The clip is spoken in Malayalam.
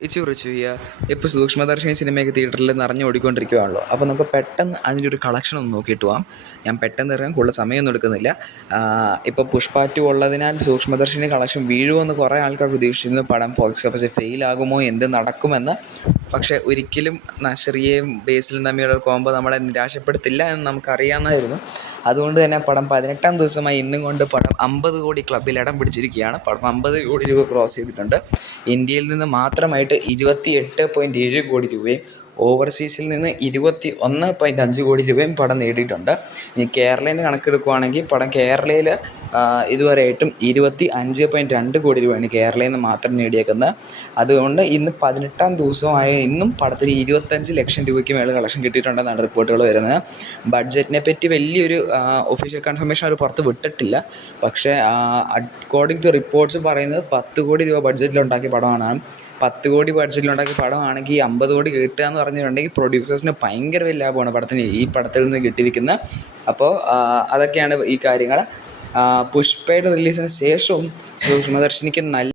കുറിച്ച് ഇപ്പോൾ സൂക്ഷ്മദർശിനി സിനിമയൊക്കെ തിയേറ്ററിൽ നിറഞ്ഞു ഓടിക്കൊണ്ടിരിക്കുകയാണല്ലോ. അപ്പോൾ നമുക്ക് പെട്ടെന്ന് അതിൻ്റെ ഒരു കളക്ഷൻ ഒന്ന് നോക്കിയിട്ട് പോകാം. ഞാൻ പെട്ടെന്ന് ഇറങ്ങാൻ കൂടുതൽ സമയമൊന്നും എടുക്കുന്നില്ല. ഇപ്പോൾ പുഷ്പ 2 ഉള്ളതിനാൽ സൂക്ഷ്മദർശിനി കളക്ഷൻ വീഴുമെന്ന് കുറേ ആൾക്കാർ പ്രതീക്ഷിച്ചിരുന്നു. പടം ബോക്സ് ഓഫീസിൽ ഫെയിലാകുമോ, എന്ത് നടക്കുമെന്ന്. പക്ഷേ ഒരിക്കലും നസ്രിയയും ബേസിലും തമ്മിലുള്ള കോംബോ നമ്മളെ നിരാശപ്പെടുത്തില്ല എന്ന് നമുക്കറിയാമായിരുന്നു. അതുകൊണ്ട് തന്നെ പടം 18ാം ദിവസമായി ഇന്നും കൊണ്ട് പടം 50 കോടി ക്ലബ്ബിൽ ഇടം പിടിച്ചിരിക്കുകയാണ്. പടം 50 കോടി രൂപ ക്രോസ് ചെയ്തിട്ടുണ്ട്. ഇന്ത്യയിൽ നിന്ന് മാത്രമായിട്ട് 28.7 കോടി രൂപയും ഓവർസീസിൽ നിന്ന് 21.5 കോടി രൂപയും പടം നേടിയിട്ടുണ്ട്. ഇനി കേരളേൻ്റെ കണക്കെടുക്കുകയാണെങ്കിൽ പടം കേരളയിൽ ഇതുവരെയായിട്ടും 25.2 കോടി രൂപയാണ് കേരളയിൽ നിന്ന് മാത്രം നേടിയേക്കുന്നത്. അതുകൊണ്ട് ഇന്ന് 18ാം ദിവസമായ ഇന്നും പടത്തിന് 25 ലക്ഷം രൂപയ്ക്ക് മേളിൽ കളക്ഷൻ കിട്ടിയിട്ടുണ്ടെന്നാണ് റിപ്പോർട്ടുകൾ വരുന്നത്. ബഡ്ജറ്റിനെ പറ്റി വലിയൊരു ഒഫീഷ്യൽ കൺഫർമേഷൻ അവർ പുറത്ത് വിട്ടിട്ടില്ല. പക്ഷേ അക്കോർഡിംഗ് ടു റിപ്പോർട്ട്സ് പറയുന്നത് 10 കോടി രൂപ ബഡ്ജറ്റിലുണ്ടാക്കിയ പടമാണ്. 10 കോടി ബഡ്ജറ്റിലുണ്ടാക്കിയ പടമാണെങ്കിൽ 50 കോടി കിട്ടുക എന്ന് പറഞ്ഞിട്ടുണ്ടെങ്കിൽ പ്രൊഡ്യൂസേഴ്സിന് ഭയങ്കര വലിയ ലാഭമാണ് പടത്തിന് ഈ പടത്തിൽ നിന്ന് കിട്ടിയിരിക്കുന്നത്. അപ്പോൾ അതൊക്കെയാണ് ഈ കാര്യങ്ങൾ. പുഷ്പയുടെ റിലീസിന് ശേഷവും സൂക്ഷ്മദർശിനിക്ക് നല്ല